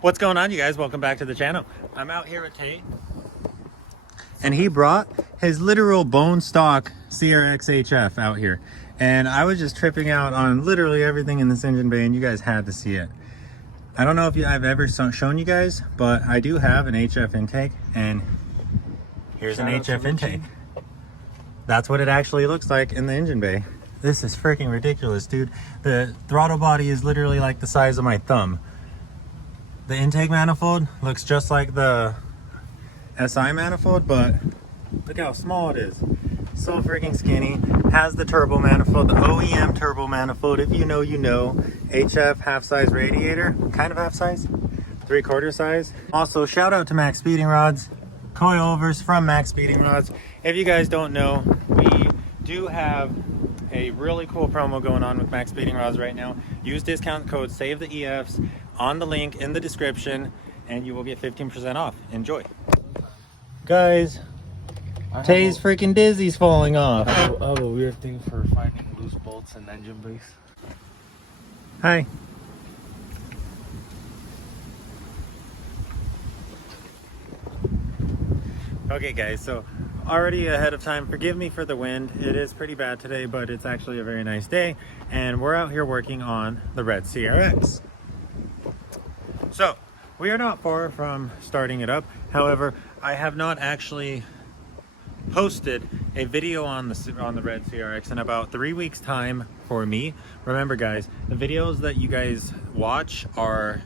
What's going on, you guys? Welcome back to the channel. I'm out here with Tate, and he brought his literal bone stock Crx HF out here, and I was just tripping out on literally everything in this engine bay, and you guys had to see it. I don't know if I've ever shown you guys, but I do have an HF intake, and here's an HF intake. That's what it actually looks like in the engine bay. This is freaking ridiculous, dude. The throttle body is literally like the size of my thumb. The intake manifold looks just like the SI manifold, but look how small it is. So freaking skinny. Has the turbo manifold, the OEM turbo manifold. If you know, you know. HF half-size radiator, kind of half-size, 3/4 size. Also, shout out to Max Speeding Rods, coilovers from Max Speeding Rods. If you guys don't know, we do have a really cool promo going on with Max Speeding Rods right now. Use discount code savetheEFs on the link in the description, and you will get 15% off. Enjoy. Guys, Tay's freaking dizzy's falling off. I have a weird thing for finding loose bolts in engine bays. Hi. Okay guys, so already ahead of time, forgive me for the wind. It is pretty bad today, but it's actually a very nice day, and we're out here working on the red CRX. So we are not far from starting it up. However, I have not actually posted a video on the red CRX in about 3 weeks time for me. Remember guys, the videos that you guys watch are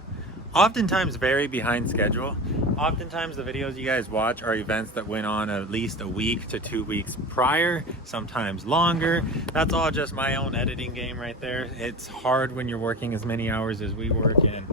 oftentimes very behind schedule. Oftentimes the videos you guys watch are events that went on at least a week to 2 weeks prior, sometimes longer. That's all just my own editing game right there. It's hard when you're working as many hours as we work and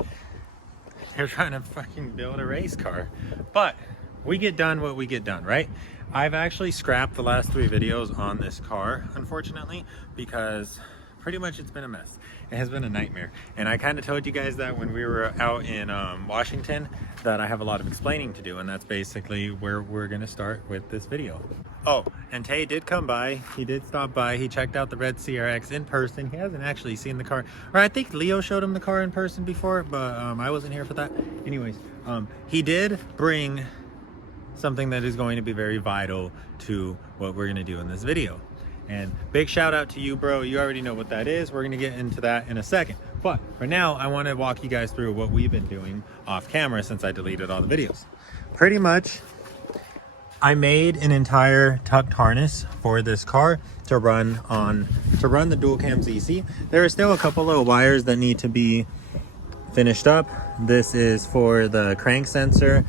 you're trying to fucking build a race car. But we get done what we get done, right? I've actually scrapped the last 3 videos on this car, unfortunately, because pretty much it's been a mess. It has been a nightmare. And I kind of told you guys that when we were out in Washington, that I have a lot of explaining to do, and that's basically where we're gonna start with this video. Oh, and Tay did come by. He did stop by. He checked out the red CRX in person. He hasn't actually seen the car, or I think Leo showed him the car in person before, but I wasn't here for that. Anyways, he did bring something that is going to be very vital to what we're gonna do in this video. And big shout out to you, bro. You already know what that is. We're gonna get into that in a second. But for now, I wanna walk you guys through what we've been doing off camera since I deleted all the videos. Pretty much, I made an entire tucked harness for this car to run the dual cam ZC. There are still a couple little wires that need to be finished up. This is for the crank sensor.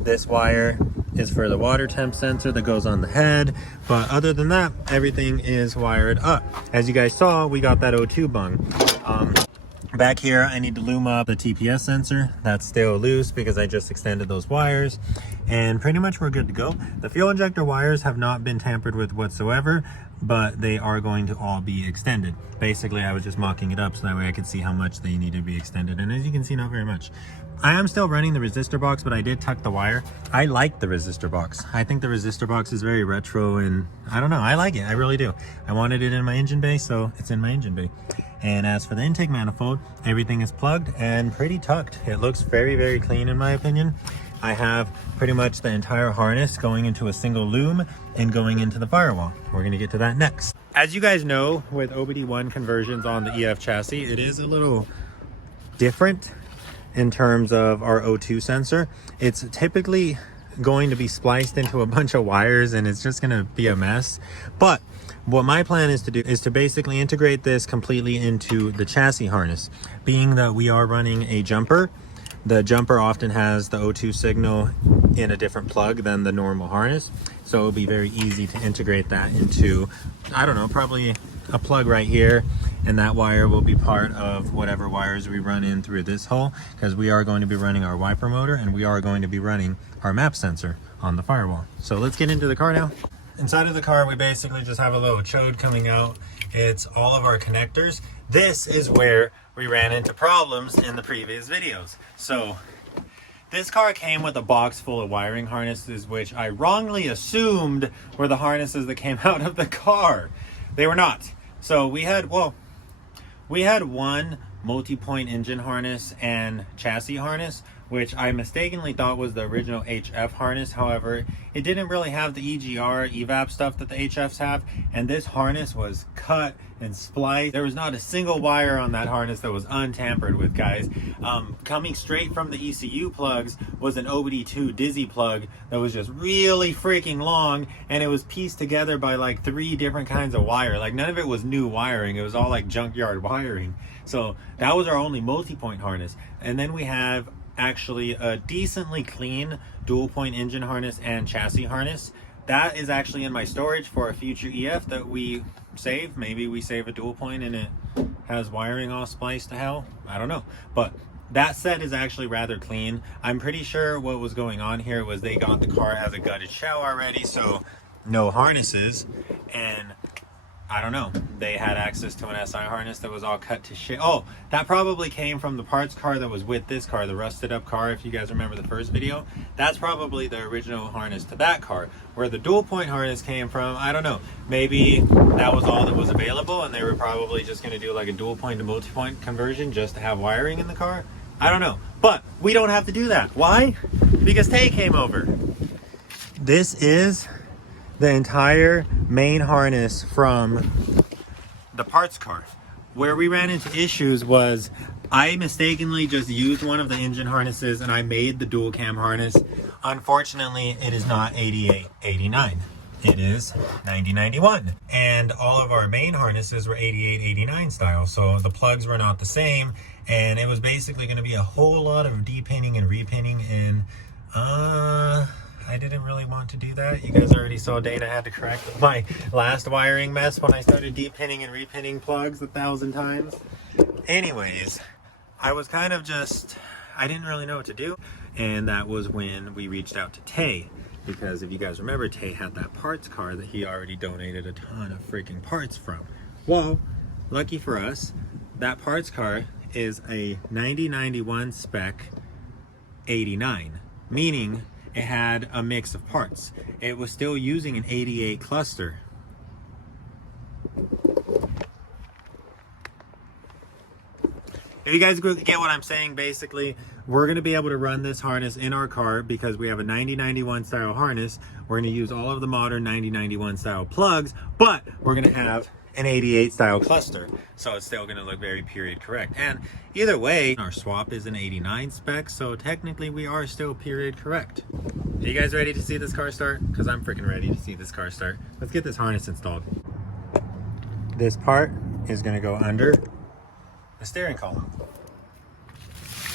This wire is for the water temp sensor that goes on the head, but other than that, everything is wired up. As you guys saw, we got that O2 bung. Back here, I need to loom up the TPS sensor. That's still loose because I just extended those wires, and pretty much we're good to go. The fuel injector wires have not been tampered with whatsoever, but they are going to all be extended. Basically, I was just mocking it up so that way I could see how much they need to be extended, and as you can see, not very much. I am still running the resistor box, but I did tuck the wire. I like the resistor box. I think the resistor box is very retro, and I don't know, I like it, I really do. I wanted it in my engine bay, so it's in my engine bay. And as for the intake manifold, everything is plugged and pretty tucked. It looks very, very clean in my opinion. I have pretty much the entire harness going into a single loom and going into the firewall. We're gonna get to that next. As you guys know, with OBD1 conversions on the EF chassis, it is a little different in terms of our O2 sensor. It's typically going to be spliced into a bunch of wires and it's just gonna be a mess. But what my plan is to do is to basically integrate this completely into the chassis harness. Being that we are running a jumper, the jumper often has the O2 signal in a different plug than the normal harness. So it'll be very easy to integrate that into, I don't know, probably a plug right here, and that wire will be part of whatever wires we run in through this hole, because we are going to be running our wiper motor and we are going to be running our map sensor on the firewall. So let's get into the car now. Inside of the car, we basically just have a little chode coming out. It's all of our connectors. This is where we ran into problems in the previous videos. So this car came with a box full of wiring harnesses, which I wrongly assumed were the harnesses that came out of the car. They were not. So we had one multi-point engine harness and chassis harness, which I mistakenly thought was the original HF harness. However, it didn't really have the EGR, EVAP stuff that the HFs have, and this harness was cut and spliced. There was not a single wire on that harness that was untampered with, guys. Coming straight from the ECU plugs was an OBD2 Dizzy plug that was just really freaking long, and it was pieced together by like 3 different kinds of wire. Like, none of it was new wiring. It was all like junkyard wiring. So that was our only multi-point harness. And then we have actually a decently clean dual point engine harness and chassis harness. That is actually in my storage for a future EF that we save. Maybe we save a dual point and it has wiring all spliced to hell. I don't know. But that set is actually rather clean. I'm pretty sure what was going on here was they got the car as a gutted shell already, so no harnesses. And I don't know, they had access to an SI harness that was all cut to shit. Oh, that probably came from the parts car that was with this car, the rusted up car, if you guys remember the first video. That's probably the original harness to that car. Where the dual point harness came from, I don't know. Maybe that was all that was available and they were probably just gonna do like a dual point to multi-point conversion just to have wiring in the car. I don't know, but we don't have to do that. Why? Because Tay came over. This is the entire main harness from the parts car. Where we ran into issues was I mistakenly just used one of the engine harnesses and I made the dual cam harness. Unfortunately, it is not 8889. It is 9091. And all of our main harnesses were 8889 style. So the plugs were not the same. And it was basically going to be a whole lot of depinning and repinning. And I didn't really want to do that. You guys already saw Dana had to correct my last wiring mess when I started depinning and repinning plugs 1,000 times. Anyways, I was kind of just, I didn't really know what to do. And that was when we reached out to Tay. Because if you guys remember, Tay had that parts car that he already donated a ton of freaking parts from. Well, lucky for us, that parts car is a 9091 spec 89, meaning it had a mix of parts. It was still using an 88 cluster. If you guys get what I'm saying, basically, we're going to be able to run this harness in our car because we have a 9091 style harness. We're going to use all of the modern 9091 style plugs, but we're going to have an 88 style cluster. So it's still going to look very period correct. And either way, our swap is an 89 spec, so technically we are still period correct. Are you guys ready to see this car start? Because I'm freaking ready to see this car start. Let's get this harness installed. This part is going to go under the steering column.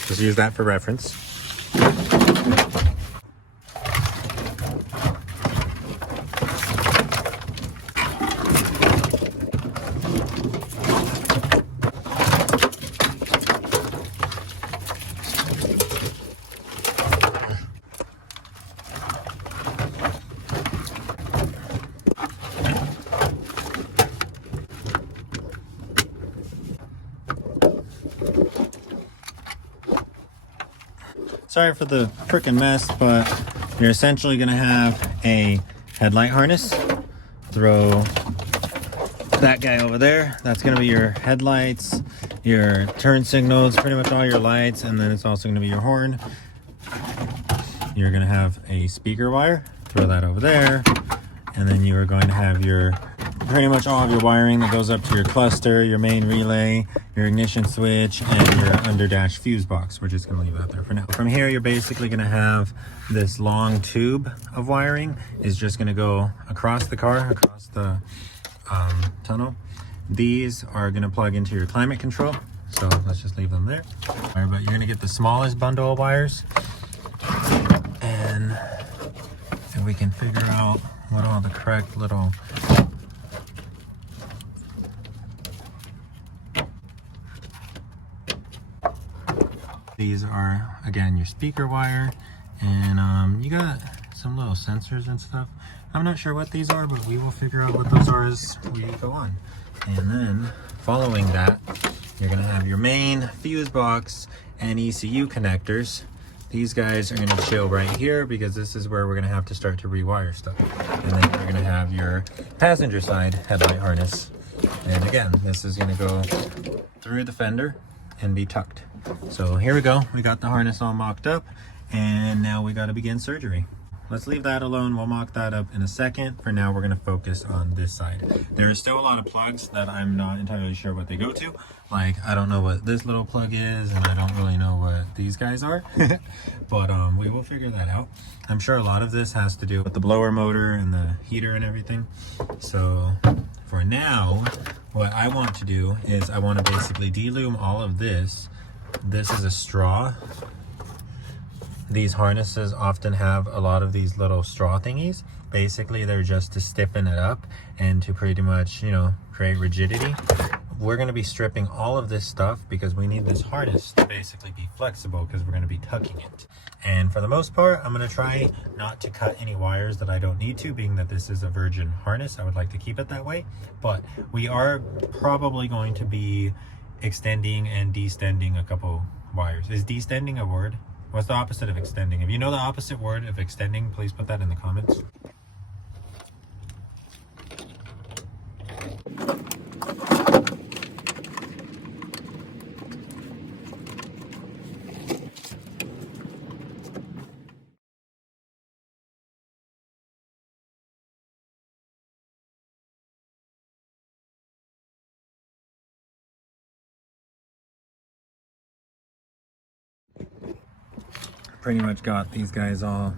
Just use that for reference. Sorry for the freaking mess, but you're essentially going to have a headlight harness. Throw that guy over there. That's going to be your headlights, your turn signals, pretty much all your lights, and then it's also going to be your horn. You're going to have a speaker wire. Throw that over there. And then you are going to have your pretty much all of your wiring that goes up to your cluster, your main relay, your ignition switch, and your under dash fuse box. We're just going to leave that there for now. From here, you're basically going to have this long tube of wiring is just going to go across the car, across the tunnel. These are going to plug into your climate control. So let's just leave them there. But you're going to get the smallest bundle of wires. And if we can figure out what all the correct little these are, again, your speaker wire, and you got some little sensors and stuff. I'm not sure what these are, but we will figure out what those are as we go on. And then following that, you're gonna have your main fuse box and ECU connectors. These guys are gonna chill right here because this is where we're gonna have to start to rewire stuff. And then you're gonna have your passenger side headlight harness. And again, this is gonna go through the fender and be tucked. So here we go. We got the harness all mocked up, and now we got to begin surgery. Let's leave that alone. We'll mock that up in a second. For now, we're going to focus on this side. There is still a lot of plugs that I'm not entirely sure what they go to. Like, I don't know what this little plug is, and I don't really know what these guys are. But we will figure that out. I'm sure a lot of this has to do with the blower motor and the heater and everything. So for now, what I want to do is I want to basically delume all of this. This is a straw. These harnesses often have a lot of these little straw thingies. Basically, they're just to stiffen it up and to pretty much, you know, create rigidity. We're going to be stripping all of this stuff because we need this harness to basically be flexible because we're going to be tucking it. And for the most part, I'm going to try not to cut any wires that I don't need to, being that this is a virgin harness. I would like to keep it that way. But we are probably going to be extending and destending a couple wires. Is destending a word? What's the opposite of extending? If you know the opposite word of extending, please put that in the comments. Pretty much got these guys all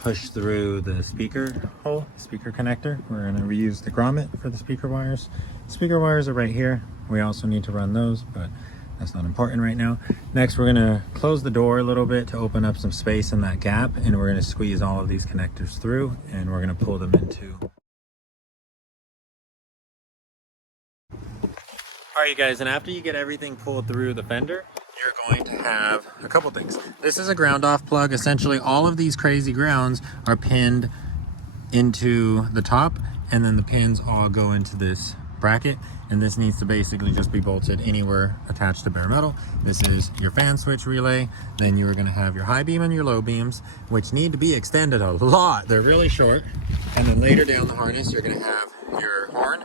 pushed through the speaker hole, speaker connector. We're going to reuse the grommet for the speaker wires. Speaker wires are right here. We also need to run those, but that's not important right now. Next, we're going to close the door a little bit to open up some space in that gap, and we're going to squeeze all of these connectors through, and we're going to pull them into. All right, you guys, and after you get everything pulled through the fender, you're going to have a couple things. This is a ground off plug. Essentially, all of these crazy grounds are pinned into the top, and then the pins all go into this bracket, and this needs to basically just be bolted anywhere attached to bare metal. This is your fan switch relay. Then you are going to have your high beam and your low beams, which need to be extended a lot. They're really short. And then later down the harness, you're going to have your horn,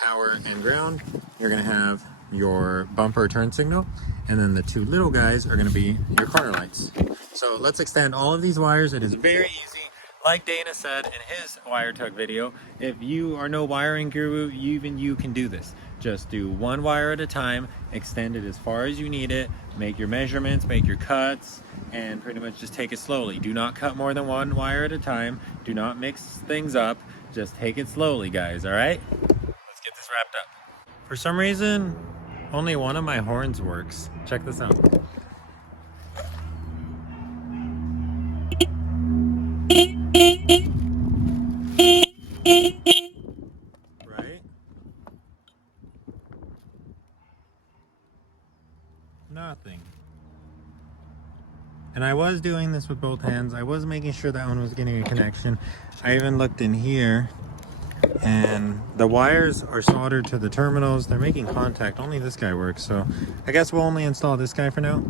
power, and ground. You're going to have your bumper turn signal, and then the two little guys are going to be your corner lights. So let's extend all of these wires. It is very easy. Like Dana said in his wire tuck video, if you are no wiring guru, even you can do this. Just do one wire at a time, extend it as far as you need it, make your measurements, make your cuts, and pretty much just take it slowly. Do not cut more than one wire at a time. Do not mix things up. Just take it slowly, guys, all right? Let's get this wrapped up. For some reason, only one of my horns works. Check this out. Right? Nothing. And I was doing this with both hands. I was making sure that one was getting a connection. I even looked in here, and the wires are soldered to the terminals. They're making contact. Only this guy works, so I guess we'll only install this guy for now.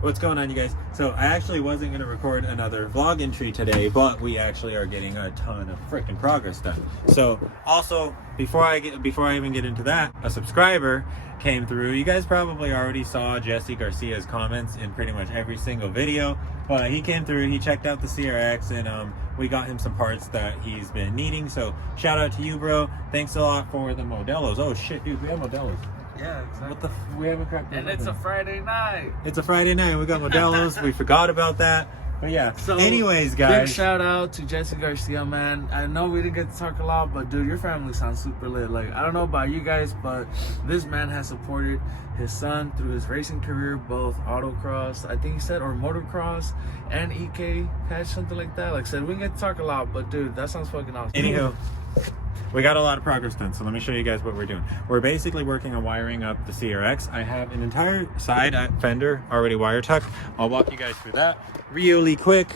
What's going on, you guys? So I actually wasn't going to record another vlog entry today, but we actually are getting a ton of freaking progress done. So also, before I even get into that, a subscriber came through. You guys probably already saw Jesse Garcia's comments in pretty much every single video, but he came through, he checked out the CRX, and we got him some parts that he's been needing. So shout out to you, bro. Thanks a lot for the Modelos. Oh shit, dude, we have Modelos. Yeah, exactly. What the we haven't cracked. And it's a Friday night. It's a Friday night. We got Modelos. We forgot about that. But yeah. So anyways, guys. Big shout out to Jesse Garcia, man. I know we didn't get to talk a lot, but dude, your family sounds super lit. Like, I don't know about you guys, but this man has supported his son through his racing career, both autocross, I think he said, or motocross, and EK catch, something like that. Like I said, we didn't get to talk a lot, but dude, that sounds fucking awesome. Anywho, we got a lot of progress done, so let me show you guys what we're doing. We're basically working on wiring up the CRX. I have an entire side fender already wire tucked. I'll walk you guys through that really quick.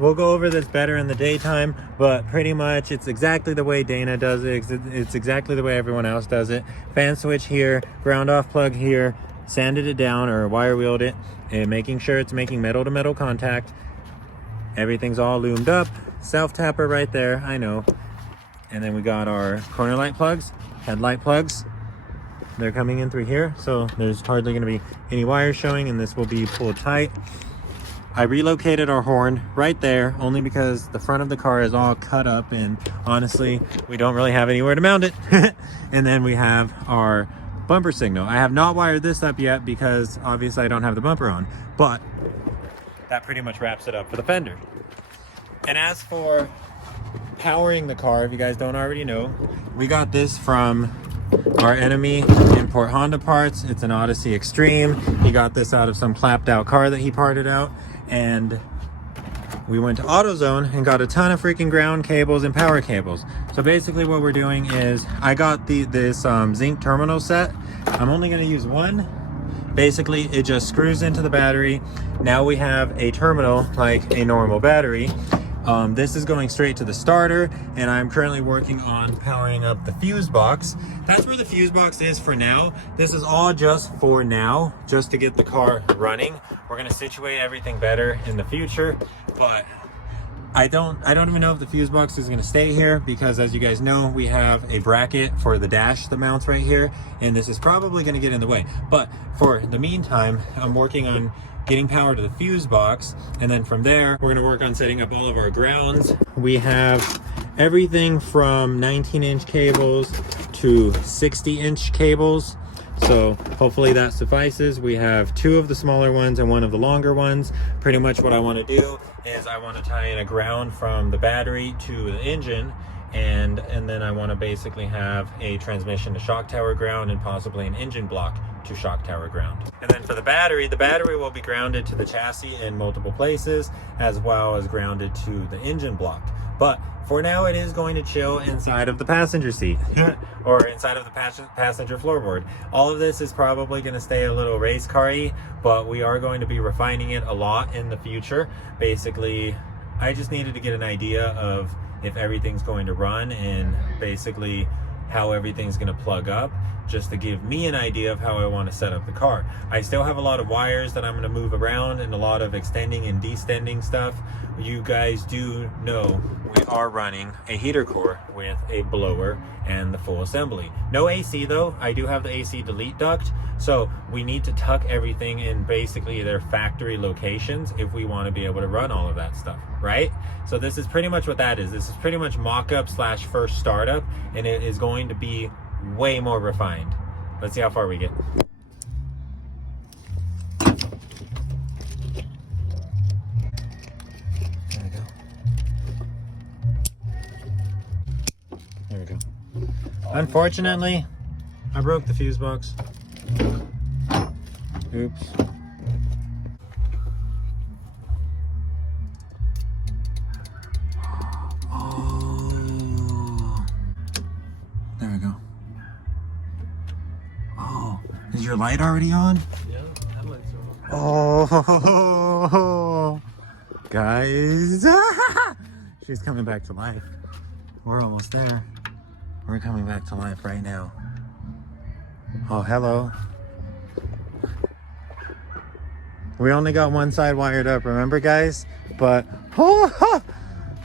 We'll go over this better in the daytime, but pretty much it's exactly the way Dana does it. It's exactly the way everyone else does it. Fan switch here, ground off plug here, sanded it down or wire wheeled it, and making sure it's making metal to metal contact. Everything's all loomed up. Self tapper right there, I know. And then we got our corner light plugs, headlight plugs. They're coming in through here, so there's hardly going to be any wires showing, and this will be pulled tight. I relocated our horn right there only because the front of the car is all cut up, and honestly, we don't really have anywhere to mount it. And then we have our bumper signal. I have not wired this up yet because obviously I don't have the bumper on, but that pretty much wraps it up for the fender. And as for powering the car, if you guys don't already know, we got this from our enemy Import Honda Parts. It's an Odyssey Extreme. He got this out of some clapped out car that he parted out, and we went to AutoZone and got a ton of freaking ground cables and power cables. So basically what we're doing is I got this zinc terminal set. I'm only going to use one. Basically it just screws into the battery. Now we have a terminal like a normal battery. This is going straight to the starter, and I'm currently working on powering up the fuse box. That's where the fuse box is for now. This is all just for now, just to get the car running. We're gonna situate everything better in the future, but I don't even know if the fuse box is gonna stay here, because as you guys know, we have a bracket for the dash that mounts right here, and this is probably gonna get in the way. But for the meantime, I'm working on getting power to the fuse box, and then from there we're going to work on setting up all of our grounds. We have everything from 19-inch cables to 60-inch cables, so hopefully that suffices. We have 2 of the smaller ones and 1 of the longer ones. Pretty much what I want to do is I want to tie in a ground from the battery to the engine, and then I want to basically have a transmission to shock tower ground and possibly an engine block to shock tower ground. And then for the battery will be grounded to the chassis in multiple places, as well as grounded to the engine block. But for now, it is going to chill inside of the passenger seat or inside of the passenger floorboard. All of this is probably going to stay a little race car-y, but we are going to be refining it a lot in the future. Basically, I just needed to get an idea of if everything's going to run and basically how everything's going to plug up, just to give me an idea of how I want to set up the car. I still have a lot of wires that I'm going to move around and a lot of extending and destending stuff. You guys do know we are running a heater core with a blower and the full assembly. No AC though. I do have the AC delete duct, so we need to tuck everything in basically their factory locations if we want to be able to run all of that stuff, right? So this is pretty much what that is. This is pretty much mock-up / first startup, and it is going to be way more refined. Let's see how far we get. There we go. There we go. Unfortunately, I broke the fuse box. Oops. Oh. There we go. Oh, is your light already on? Yeah, headlights are on. Oh, guys. She's coming back to life. We're almost there. We're coming back to life right now. Oh, hello. We only got one side wired up, remember, guys? But, oh,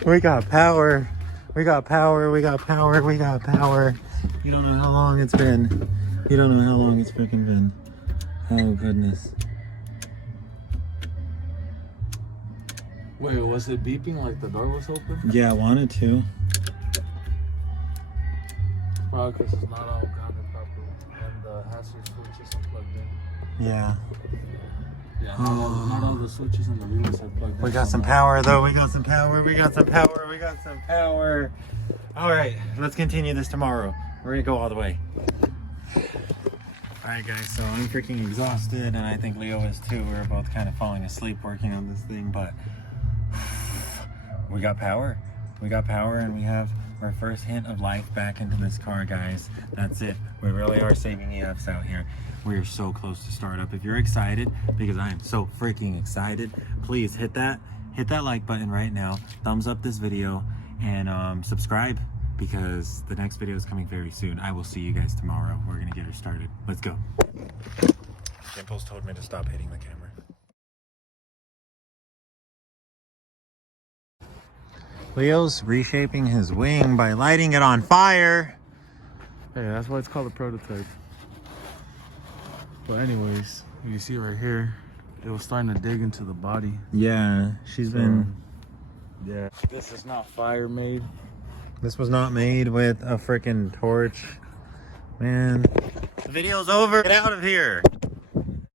we got power. We got power. We got power. We got power. You don't know how long it's been. You don't know how long it's freaking been. Oh, goodness. Wait, was it beeping like the door was open? Yeah, I wanted to. Probably because it's not all grounded properly and the hazard switch isn't plugged in. Yeah. Yeah, not all the switches and the relays are plugged in. We got some power, though. We got some power. We got some power. We got some power. All right, let's continue this tomorrow. We're going to go all the way. All right, guys, so I'm freaking exhausted, and I think Leo is too. We're both kind of falling asleep working on this thing, but we got power. We got power, and we have our first hint of life back into this car, guys. That's it. We really are saving EFs out here. We're so close to startup. If you're excited, because I am so freaking excited, please hit that like button right now. Thumbs up this video and subscribe, because the next video is coming very soon. I will see you guys tomorrow. We're gonna get her started. Let's go. Dimples told me to stop hitting the camera. Leo's reshaping his wing by lighting it on fire. Hey, that's why it's called a prototype. But anyways, you see right here, it was starting to dig into the body. Yeah, she's been... Yeah. This is not fire made. This was not made with a freaking torch. Man, the video's over. Get out of here.